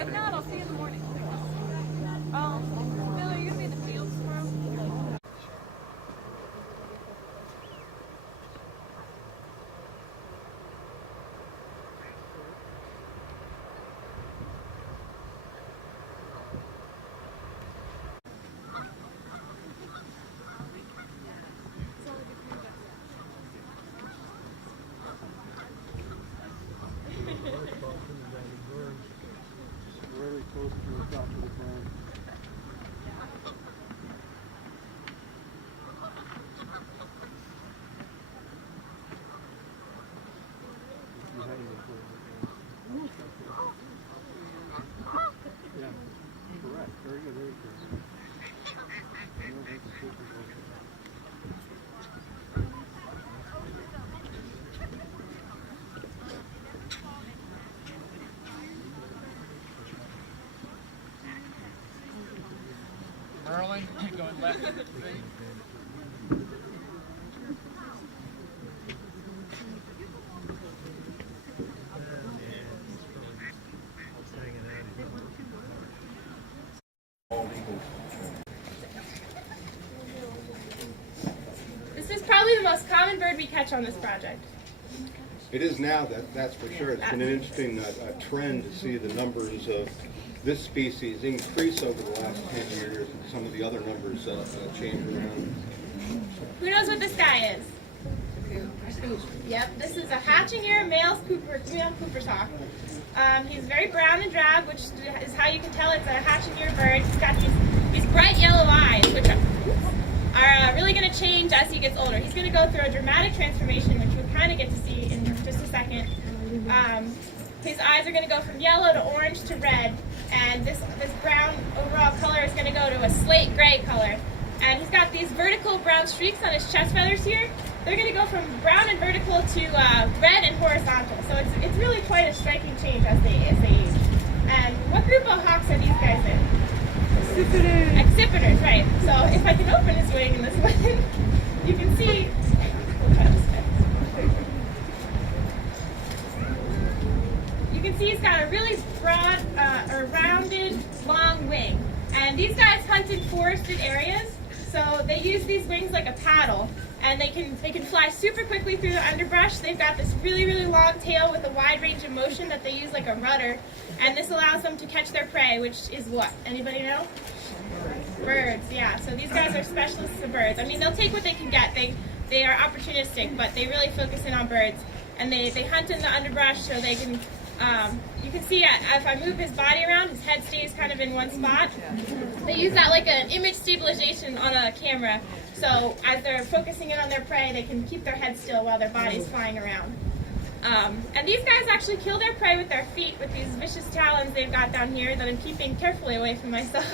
If not, I'll see you in the morning. Bill, are you gonna be in the fields tomorrow? Really close to the top of the ground. Yeah, correct. Very good. Very good. Merlin, going left. This is probably the most common bird we catch on this project. It is now, that's for sure. It's been an interesting trend to see the numbers of this species increase over the last 10 years, and some of the other numbers change around. Who knows what this guy is? Yep, this is a hatching year male Cooper's hawk. He's very brown and drab, which is how you can tell it's a hatching year bird. He's got these bright yellow eyes, which are really going to change as he gets older. He's going to go through a dramatic transformation, which we'll kind of get to see in just a second. His eyes are going to go from yellow to orange to red, and this brown overall color is going to go to a slate gray color. And he's got these vertical brown streaks on his chest feathers here. They're going to go from brown and vertical to red and horizontal. So it's really quite a striking change as they age. And what group of hawks are these guys in? Accipiters. Accipiters, right. So if I can open his wing in this one, you can see. You can see he's got a really broad, or rounded, long wing. And these guys hunt in forested areas, so they use these wings like a paddle, and they can fly super quickly through the underbrush. They've got this really, really long tail with a wide range of motion that they use like a rudder, and this allows them to catch their prey, which is what? Anybody know? Birds, yeah. So these guys are specialists of birds. I mean, they'll take what they can get. They are opportunistic, but they really focus in on birds, and they hunt in the underbrush so they can. You can see if I move his body around, his head stays kind of in one spot. They use that like an image stabilization on a camera. So as they're focusing in on their prey, they can keep their head still while their body's flying around. And these guys actually kill their prey with their feet with these vicious talons they've got down here that I'm keeping carefully away from myself.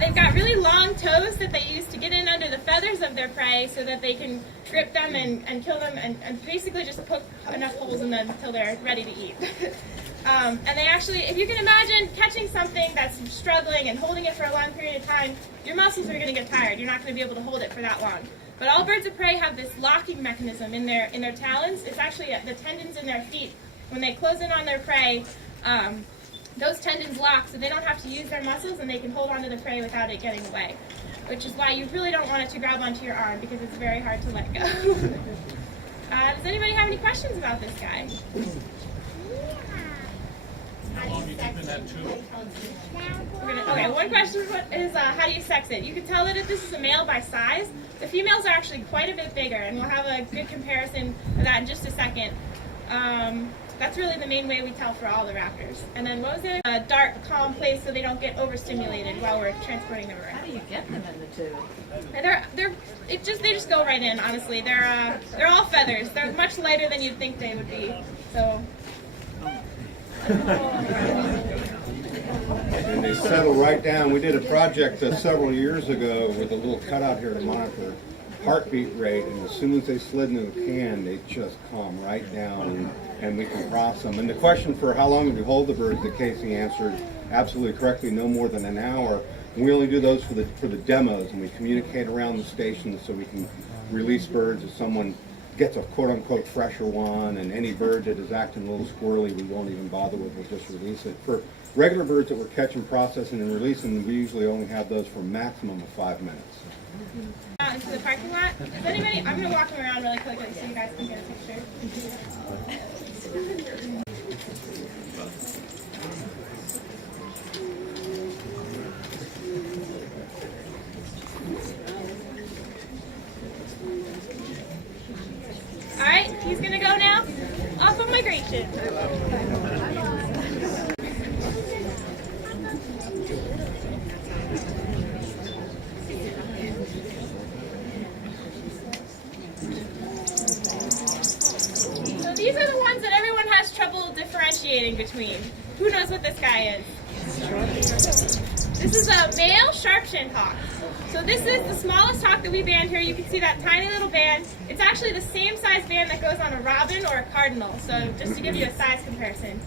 They've got really long toes that they use to get in under the feathers of their prey so that they can grip them and kill them and basically just poke enough holes in them until they're ready to eat. And they actually, if you can imagine catching something that's struggling and holding it for a long period of time, your muscles are going to get tired. You're not going to be able to hold it for that long. But all birds of prey have this locking mechanism in their talons. It's actually the tendons in their feet. When they close in on their prey, those tendons lock, so they don't have to use their muscles, and they can hold onto the prey without it getting away. Which is why you really don't want it to grab onto your arm, because it's very hard to let go. Does anybody have any questions about this guy? Okay, one question is how do you sex it? You can tell that if this is a male by size. The females are actually quite a bit bigger, and we'll have a good comparison of that in just a second. That's really the main way we tell for all the raptors. And then what was it? A dark, calm place so they don't get overstimulated while we're transporting them around. How do you get them in the tube? And they just go right in. Honestly, they're all feathers. They're much lighter than you'd think they would be. So. And they settle right down. We did a project several years ago with a little cutout here to monitor heartbeat rate, and as soon as they slid into the can, they just calm right down, and we can cross them. And the question for how long do we hold the birds that Casey answered absolutely correctly, no more than an hour. And we only do those for the demos, and we communicate around the station so we can release birds if someone gets a quote-unquote fresher one, and any bird that is acting a little squirrely, we won't even bother with, we'll just release it. For regular birds that we're catching, processing, and releasing, we usually only have those for a maximum of 5 minutes. Out into the parking lot. Is anybody? I'm gonna walk around really quickly so you guys can get a picture. All right, he's gonna go now. Off on migration. So these are the ones that everyone has trouble differentiating between. Who knows what this guy is? This is a male sharp-shinned hawk. So this is the smallest hawk that we band here. You can see that tiny little band. It's actually the same size band that goes on a robin or a cardinal. So just to give you a size comparison.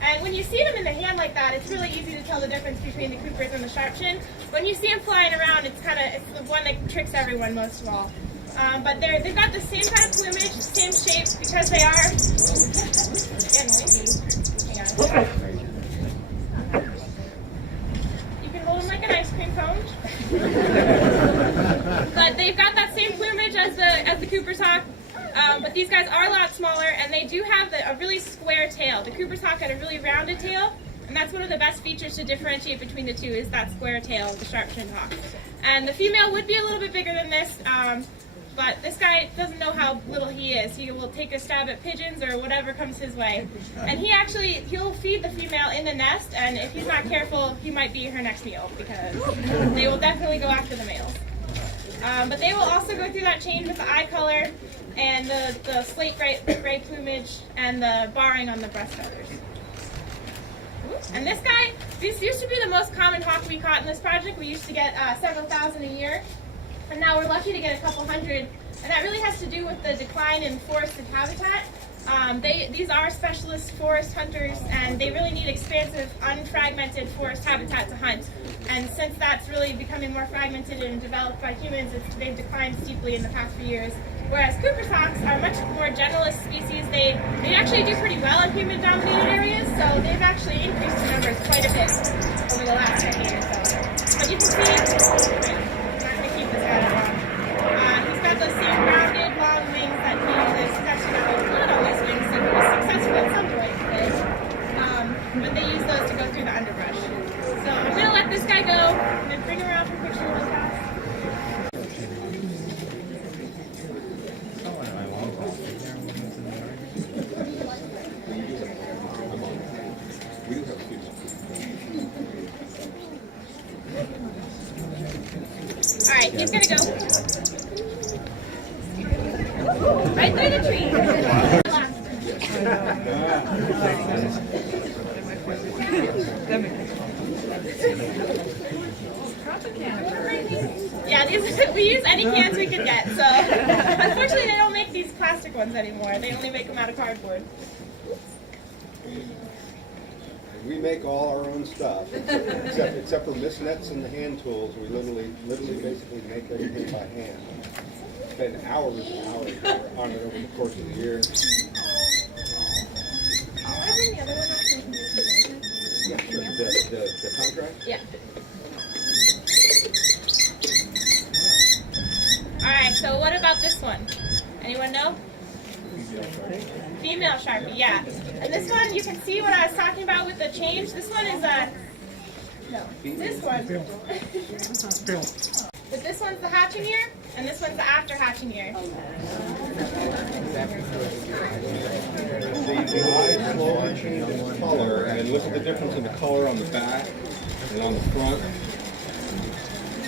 And when you see them in the hand like that, it's really easy to tell the difference between the Coopers and the sharp-shinned. When you see them flying around, it's the one that tricks everyone most of all. But they've got the same kind of plumage, same shape, because they are getting windy. Hang on. You can hold them like an ice cream cone. But they've got that same plumage as the Cooper's hawk. But these guys are a lot smaller, and they do have a really square tail. The Cooper's hawk had a really rounded tail, and that's one of the best features to differentiate between the two is that square tail of the sharp-shinned hawk. And the female would be a little bit bigger than this, but this guy doesn't know how little he is. He will take a stab at pigeons or whatever comes his way. And he'll feed the female in the nest, and if he's not careful, he might be her next meal, because they will definitely go after the males. But they will also go through that change with the eye color and the slate gray plumage and the barring on the breast feathers. And this used to be the most common hawk we caught in this project. We used to get several thousand a year, and now we're lucky to get a couple hundred. And that really has to do with the decline in forested habitat. These are specialist forest hunters, and they really need expansive, unfragmented forest habitat to hunt. And since that's really becoming more fragmented and developed by humans, they've declined steeply in the past few years. Whereas Cooper's hawks are much more generalist species. They actually do pretty well in human-dominated areas, so they've actually increased in numbers quite a bit over the last decade or so. But you can see, I'm not going to keep this guy that long. He's got those same rounded, long wings that he uses. He's actually got a blood on these wings, so he was successful at some point today. But they use those to go through the underbrush. So I'm going to let this guy go, and then bring him around for a picture really fast. All right, he's gonna go right through the tree. Yeah, we use any cans we could get. So unfortunately, they don't make these plastic ones anymore. They only make them out of cardboard. We make all our own stuff, except for mist nets and the hand tools. We literally basically make everything by hand. Spend hours and hours on it over the course of the year. Yeah, sure. The contract? Yeah. All right, so what about this one? Anyone know? Female Sharpie, yeah. And this one, you can see what I was talking about with the change. This one is this one. But this one's the hatching year, and this one's the after hatching year. The eye slowly changes color, and look at the difference in the color on the back and on the front.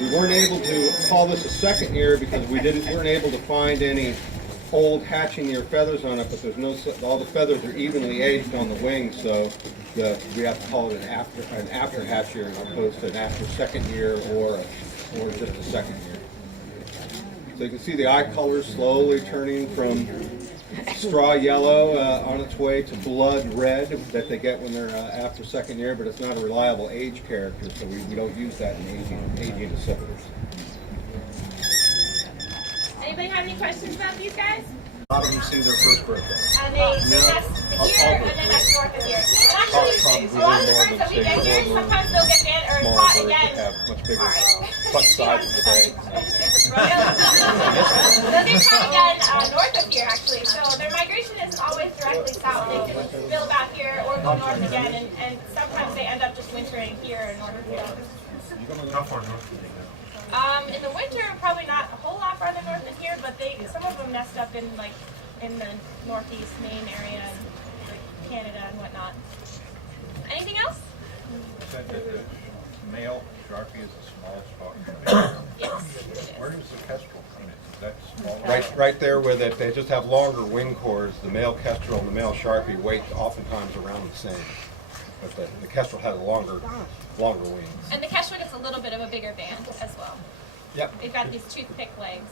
We weren't able to call this a second year because we weren't able to find any old hatching year feathers on it, but all the feathers are evenly aged on the wings, so we have to call it an after hatch year as opposed to an after second year or just a second year. So you can see the eye color slowly turning from straw yellow on its way to blood red that they get when they're after second year, but it's not a reliable age character, so we don't use that in aging decipherers. Anybody have any questions about these guys? A lot of them see their first birthday. And they nest here and then that's north of here. And actually, a lot of the birds that we get here, sometimes they'll get in or Smaller caught birds that again. have much bigger clutch sizes of eggs. They'll get caught again north of here actually. So their migration isn't always directly south. They can build back here or go north again, and sometimes they end up just wintering here in north of here. How far north do they go? In the winter, probably not a whole lot farther north than here, but some of them nest up in in the northeast Maine area and like Canada and whatnot. Anything else? You said that the male sharpie is the smallest hawk in the Yes. it is. Where does the kestrel come in? Is that smaller? Right there with it, they just have longer wing cords. The male kestrel and the male sharpie weight oftentimes around the same. But the kestrel has longer wings. And the kestrel gets a little bit of a bigger band as well. Yep. They've got these toothpick legs.